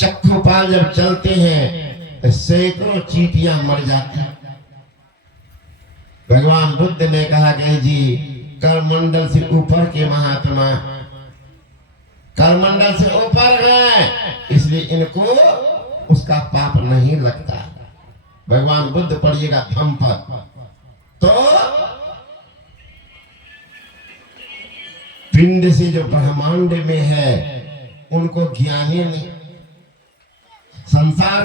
चक्कू पाल जब चलते हैं तो सैकड़ों चींटियां मर जाती हैं। भगवान बुद्ध ने कहा कि जी करमंडल से ऊपर के महात्मा करमंडल से ऊपर है, इसलिए इनको उसका पाप नहीं लगता। भगवान बुद्ध पढ़िएगा धम्म पर, तो पिंड से जो ब्रह्मांड में है उनको ज्ञानी नहीं। संसार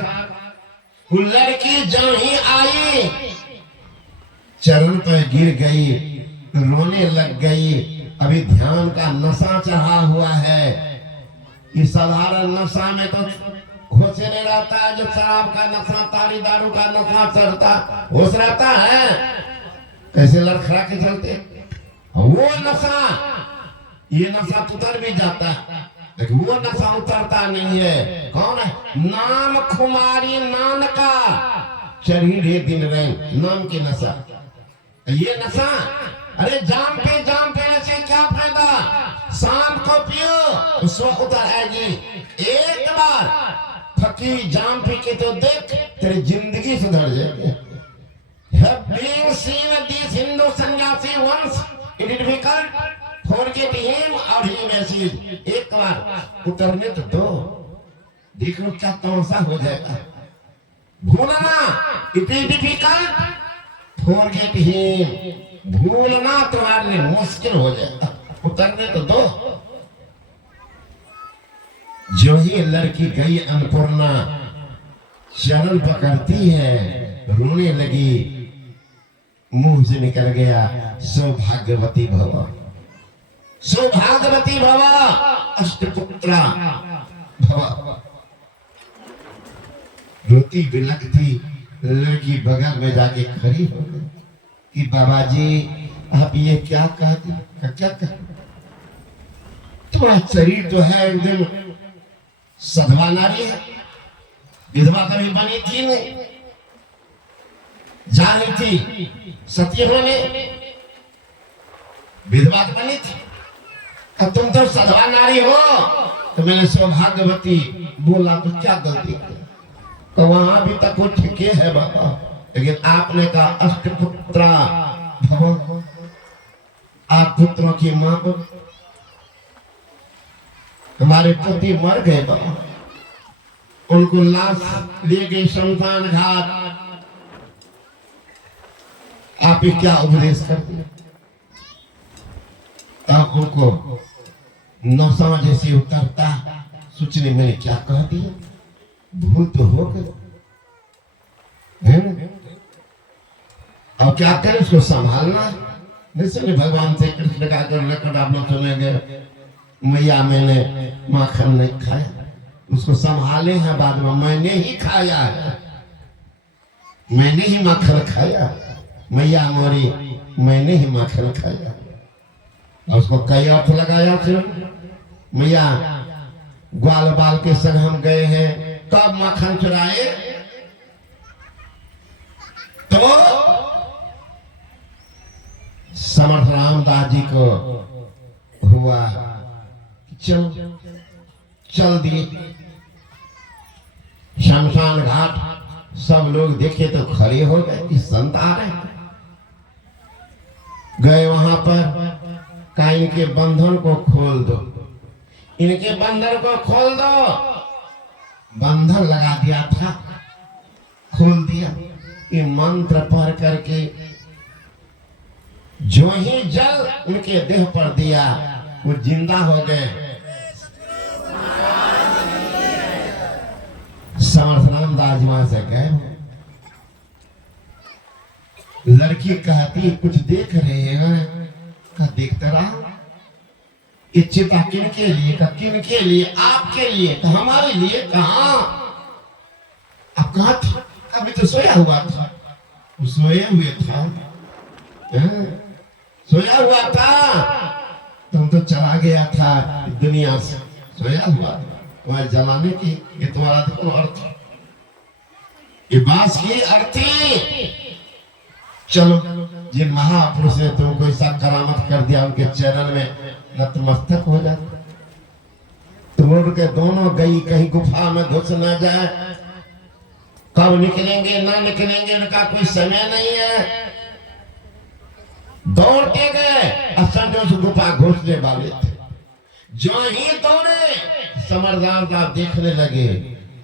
वो लड़की जब ही आई चरण पर गिर गई, रोने लग गई। अभी ध्यान का नशा चढ़ा हुआ है। इस साधारण नशा में तो होश नहीं रहता है। जो शराब का नशा, ताड़ी दारू का नशा चढ़ता होश रहता है, कैसे लड़खड़ा के चलते। वो नशा, ये नशा उतर भी जाता है लेकिन वो नशा उतरता नहीं है। कौन है? नाम खुमारी नान का चढ़ी रे दिन रैन, नाम की नशा। ये नशा, अरे जाम पे से क्या फायदा? शाम को पियो उस वक्त उतर आएगी। एक बार फकीर जाम पी के तो देख, तेरी जिंदगी सुधर जाएगी। Have been seen this Hindu sannyasi once, it is difficult forget him or he message। एक बार उतरने तो दो, देखो क्या तमाशा हो जाएगा। भूलना, it is difficult forget him, भूलना तुम्हारे लिए मुश्किल हो जाएगा। उतरने तो दो। जो ही लड़की गई अन्नपूर्णा, चरण पकड़ती है, रोने लगी, मुंह से निकल गया सौभाग्यवती भव, सौभाग्यवती भव, अष्टपुत्रा भव। रोती बिलखती लड़की बगल में जाके खड़ी हो गई कि बाबा जी आप ये क्या कहते? क्या कह? तुम्हारा शरीर तो है एकदम सधवा नारी है, विधवा कभी बनी थी नहीं, जा रही थी सती होने, विधवा बनी थी। अब तुम तो सधवा नारी हो, तो मैंने सौभाग्यवती बोला तो क्या गलती की? तो वहां भी तक वो ठीके है बाबा, लेकिन आपने कहा अष्टपुत्रा भव, आप पुत्रों की मां को, हमारे पति मर गए बाबा, उनको लाश ले गई शमशान घाट, आप ही क्या उपदेश कर दिया? तब उनको नशा जैसे उतरता, सोचने मैंने क्या कह दिया, भूल तो हो गई, अब क्या करें? उसको संभालना। जैसे भगवान से कृष्ण का कर आप लोग सुनेंगे, मैया मैंने माखन नहीं खाया, उसको संभाले हैं बाद में, मैंने ही खाया है, मैंने ही माखन खाया, मैया मोरी मैंने ही माखन खाया। और उसको कई अर्थ लगाया फिर, मैया ग्वाल बाल के संग हम गए हैं, कब माखन चुराए? तो समर्थ रामदास जी को हुआ चल दिए शमशान घाट। सब लोग देखे तो खड़े हो गए कि संत आ रहे। गए वहां पर, कहा इनके बंधन को खोल दो, इनके बंधन को खोल दो। बंधन लगा दिया था, खोल दिया। ये मंत्र पढ़ करके जो ही जल उनके देह पर दिया, वो जिंदा हो गए। समर्थ रामदास जी वहां से गए। लड़की कहती कुछ देख रहे हैं? का देखता रहा। ये चिता किनके लिए? का किनके लिए? आपके लिए? का हमारे लिए? कहा आप कहा था? अभी तो सोया हुआ था। सोए हुए था, सोया हुआ था, तुम तो चला गया था दुनिया से, सोया हुआ तुम्हारे जलाने की। ये तुम्हारा देखो अर्थ, ये बास की अर्थी। चलो, जिन महापुरुष ने तुमको ऐसा करामत कर दिया, उनके चरण में नतमस्तक हो जाते। तो छोड़ के दोनों गई, कहीं गुफा में घुस न जाए। कब निकलेंगे ना निकलेंगे इनका कोई समय नहीं है। दौड़ते गए, असल उस गुफा घुसने वाले थे। जो ही दौड़े, समरदार साहब देखने लगे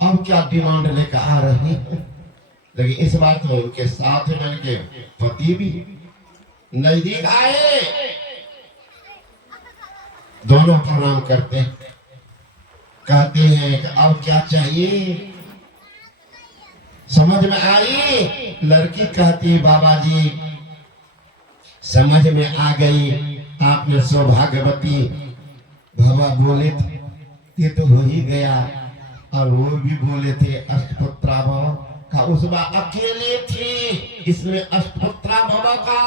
अब क्या डिमांड लेकर आ रही है। लेकिन इस बार तो उनके साथ में उनके पति भी नजदीक आए। दोनों प्रणाम करते हैं, कहते हैं कि अब क्या चाहिए। समझ में आई? लड़की कहती बाबा जी समझ में आ गई, आपने सौभाग्यवती बाबा बोले थे, ये तो हो ही गया। और वो भी बोले थे अष्टपुत्रा भव का, उस बार अकेले थी, इसमें अष्टपुत्रा भव का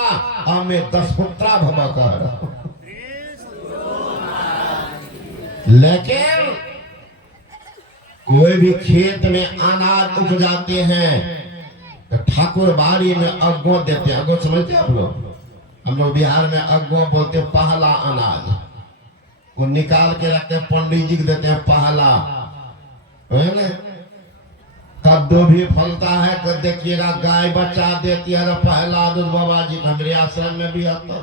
और मैं 10 पुत्रा भव का। लेकिन कोई भी खेत में अनाज उग जाते हैं तो ठाकुर बाड़ी में अगो देते हैं। अगो समझते आप लोग? हम लोग बिहार में अगो बोलते हैं पहला अनाज, वो निकाल के रखते हैं, पंडित जी को देते हैं पहला। कद्दू भी फलता है तो देखिएगा गाय बच्चा देती है तो पहला दूध। बाबा जी हमारे आश्रम में भी आता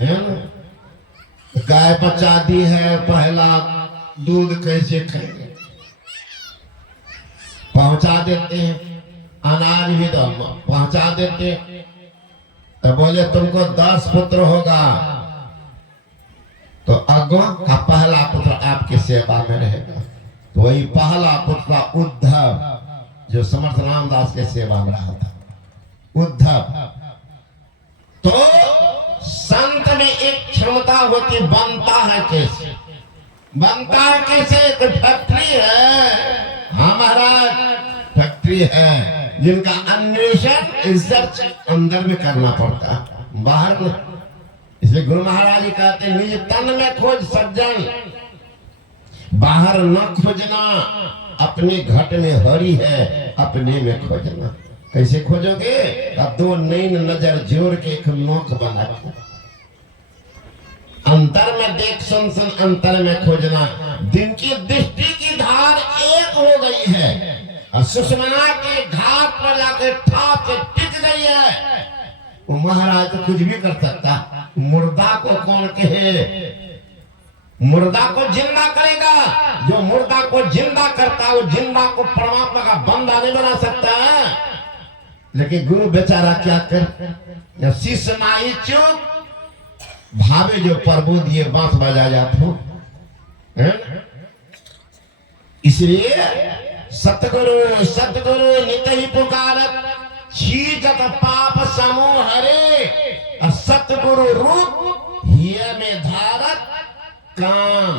है ना, गाय बच्चा दी है पहला दूध कैसे खाएंगे, पहुंचा देते हैं। अनाज भी तो पहुंचा देते हैं। तो बोले तुमको 10 पुत्र होगा तो अगो का पहला पुत्र आपकी सेवा में रहेगा। तो वही पहला पुत्र उद्धव जो समर्थ रामदास के सेवा में रहा था, उद्धव। तो संत में एक क्षमता होती, बनता है कैसे, बनता है कैसे? तो फैक्ट्री है हमारा, फैक्ट्री है जिनका अन्वेषण इज्जत अंदर में करना पड़ता है, बाहर में। इसलिए गुरु महाराज जी कहते हैं निज तन में खोज सज्जन, बाहर न खोजना। अपने घट में हरि है, अपने में खोजना। कैसे खोजोगे? अब 2 नैन नजर जोड़ के एक नोक बना के अंतर में देख सुन सुन अंतर में खोजना। दिन की दृष्टि की धार एक हो गई है और सुषमना के घाट पर जाकर ठाप से टिक गई है। वो महाराज तो कुछ भी कर सकता, मुर्दा को कौन कहे? मुर्दा को जिंदा करेगा। जो मुर्दा को जिंदा करता है वो जिंदा को परमात्मा का बंदा नहीं बना सकता है। लेकिन गुरु बेचारा क्या कर, शिष्य नाई चुप भावे जो प्रभु दिए बांस बजा जाते। इसलिए सतगुरु सतगुरु नित ही पुकारत, छीजत पाप समूह हरे। सतगुरु रूप हिय में धारत, काम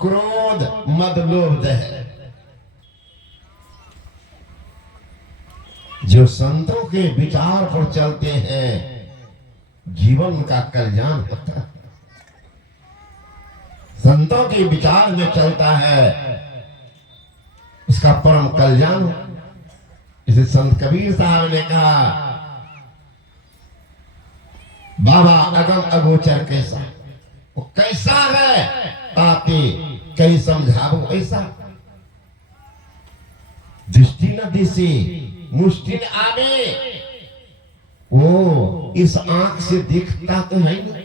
क्रोध मद लोभ दह। जो संतों के विचार पर चलते हैं जीवन का कल्याण होता है। संतों के विचार में चलता है इसका परम कल्याण। इसे संत कबीर साहब ने कहा बाबा अगम अगोचर कैसा, वो कैसा है ताते कई समझाओ ऐसा। दृष्टि न दिसे मुष्टि न आवे, वो इस आंख से दिखता तो है नहीं,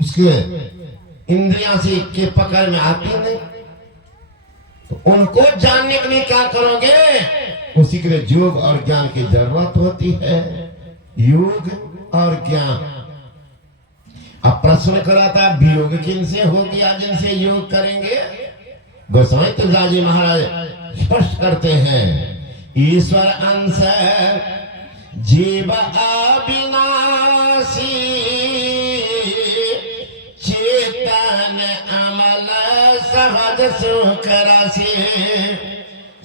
उसके इंद्रियां से के पकड़ में आती नहीं। तो उनको जानने के लिए क्या करोगे? उसी के लिए योग और ज्ञान की जरूरत होती है। योग और ज्ञान। अब प्रश्न करा था वियोग किनसे हो गया जिनसे योग करेंगे? गोस्वामी तुलसीदास जी महाराज स्पष्ट करते हैं ईश्वर अंश जीव अविनाशी, चेतन अमल सहज सुख राशि,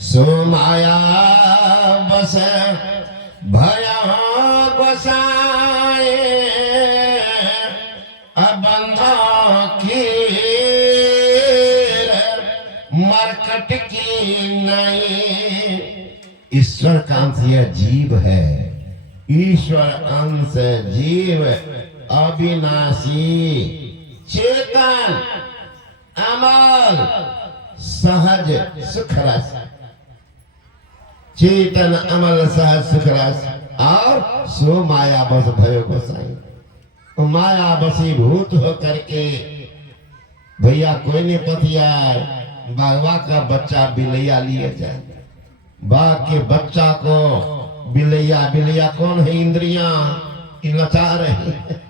सो माया बस भया गोसाए, अबंधा की मरकट की नहीं। ईश्वर का अंश यह जीव है। ईश्वर अंश जीव अविनाशी, चेतन अमल सहज सुख रस, चेतन अमल सहज सुख रस, और सो माया बस भयो गोसाई। माया बसीभूत हो करके भैया कोई नहीं पतिया बाघवा का बच्चा बिलैया लिए जाए। बाघ के बच्चा को बिलैया, बिलैया कौन है? इंद्रियां नचा रही है,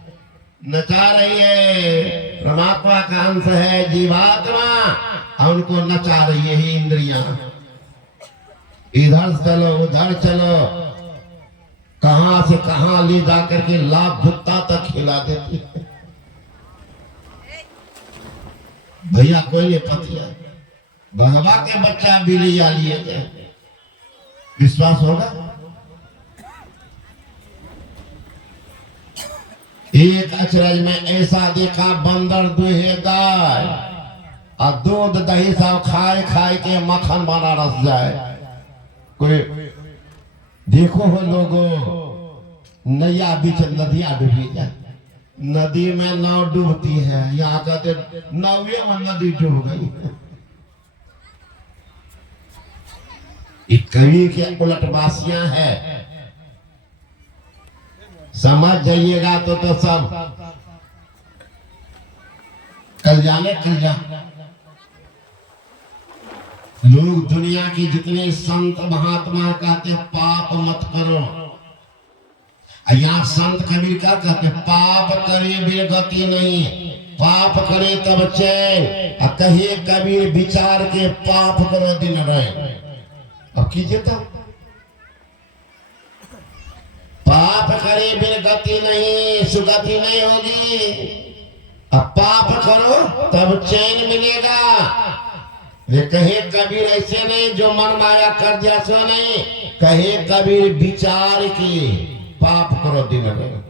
नचा रही है। परमात्मा का अंश है जीवात्मा, उनको नचा रही है इंद्रियां। इधर चलो उधर चलो, कहां से कहां ले जाकर के लाभ भुट्टा तक खिला देती है। भैया कोई नहीं पतिया भगवा के बच्चा बिलैया लिए गए, विश्वास होगा? एक अचरज में ऐसा देखा, बंदर दुहे गाय और दूध दही सब खाए खाए के मक्खन बना रस जाए। कोई देखो हो लोगों, नैया बीच नदिया डूबी जाए, नदी में नाव डूबती है, यहाँ कहते नावे में नदी डूब गई। कवि के उलटवासियां है, समझ जाइएगा तो सब कल्याण। लोग दुनिया की जितने संत महात्मा कहते पाप मत करो, यहाँ संत कबीर क्या कहते? पाप करे बिन गति नहीं, पाप करे तब चैन। कहे कबीर विचार के पाप करो दिन रहे। अब कीजिए तब, पाप करे बिन गति नहीं, सुगति नहीं होगी। अब पाप करो तब चैन मिलेगा। वे कहे कबीर ऐसे नहीं जो मन माया कर दिया सो नहीं, कहे कबीर विचार की पाप करो दिन में।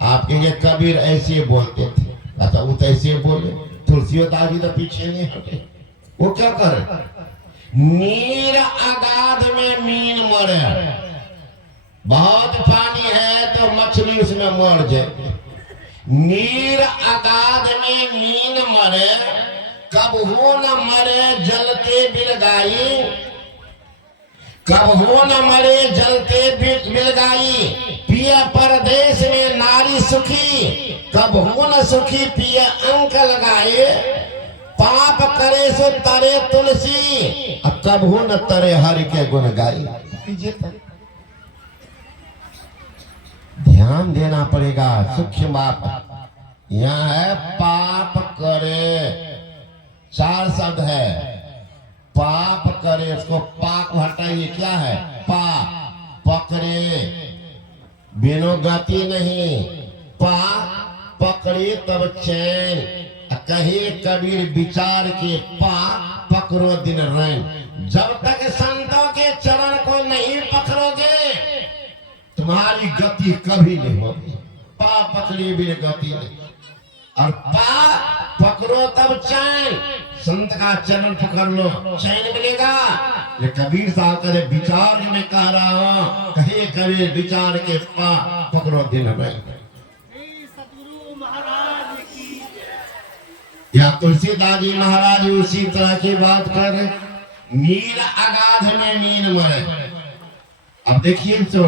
आप कहेंगे कबीर ऐसे बोलते थे, अच्छा वो तो ऐसे बोले, तुलसीदास जी तो पीछे नहीं हटे। वो क्या करे? नीर अगाध में मीन मरे, बहुत पानी है तो मछली उसमें मर जाए। नीर अगाध में मीन मरे, कब हो न मरे जलते बिलगाई, कब हो न मरे जलते बिलगाई। पिया परदेश में नारी सुखी, कब हो न सुखी पिया अंक लगाए। पाप करे सो तरे तुलसी, कब हो न तरे हरि के गुण गाई। ध्यान देना पड़ेगा, सूक्ष्म बात यहाँ है। पाप करे, चार शब्द है। पाप करे, उसको पाप हटाइए, क्या है? पाप पकड़े, बिनो गति नहीं, पाप पकड़े तब चैन। कहे कबीर विचार के पाप पकड़ो दिन रैन। जब तक संतों के चरण को नहीं पकड़ोगे तुम्हारी गति कभी नहीं होगी। पाप पकड़ी भी गति नहीं, और पाप पकड़ो तब चैन। संत का चरण पकड़ लो, चैन मिलेगा। ये कबीर साहब करे विचार में कह रहा हूं, कहे कबीर विचार के पाप पकड़ो दिन में। या तुलसीदास जी महाराज उसी तरह की बात कर रहे। नीर अगाध में मीन मरे। अब देखिए तो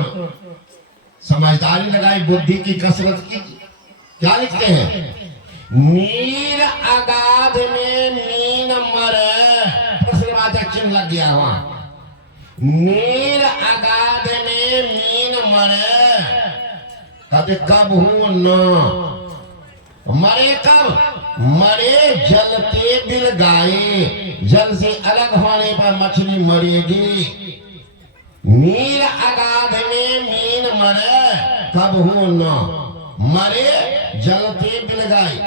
समझदारी लगाई, बुद्धि की कसरत की। क्या लिखते हैं? नीर अगाध में मीन मरे, प्रश्नवाचक चिन्ह लग गया वहां। नीर अगाध में मीन मरे, कहते कब हूं न मरे। कब मरे? जलते बिल गाये, जल से अलग होने पर मछली मरेगी। नीर अगाध में मीन मरे, कब हो न मरे जलते बिल गाये।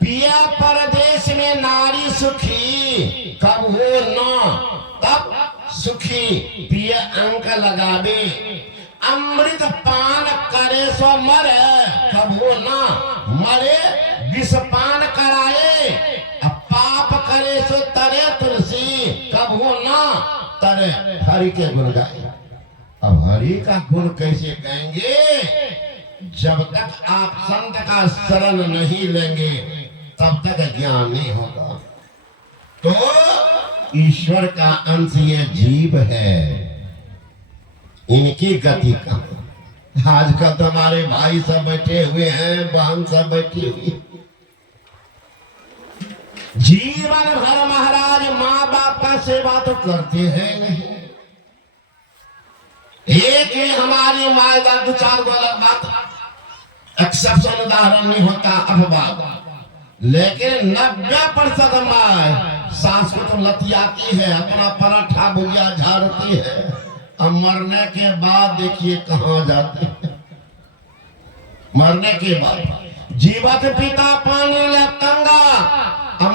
पिया परदेश में नारी सुखी, कब हो न तब सुखी पिया अंक लगावे। अमृत पान करे सो मरे, कब हो न मरे विष पान कराए। अब पाप करे सो तरे तुलसी, कब हो न तरे हरि के गुण गाए। अब हरि का गुण कैसे गाएंगे? जब तक आप संत का शरण नहीं लेंगे तब तक ज्ञान नहीं होगा। तो ईश्वर का अंश ये जीव है, इनकी गति का। आजकल तो हमारे भाई सब बैठे हुए हैं, बहन सब बैठी हुई, जीवन भर महाराज माँ बाप का सेवा तो करते हैं नहीं। एक ही हमारी माँ का 2-4 गो अलग बात, एक्सेप्शन उदाहरण नहीं होता, अपवाद, लेकिन 90% माँ सास को तो लतियाती है, अपना पराठा भुजिया झाड़ती है, अब मरने के बाद देखिए कहाँ जाते हैं। मरने के बाद जीवत पिता पानी ले तंगा,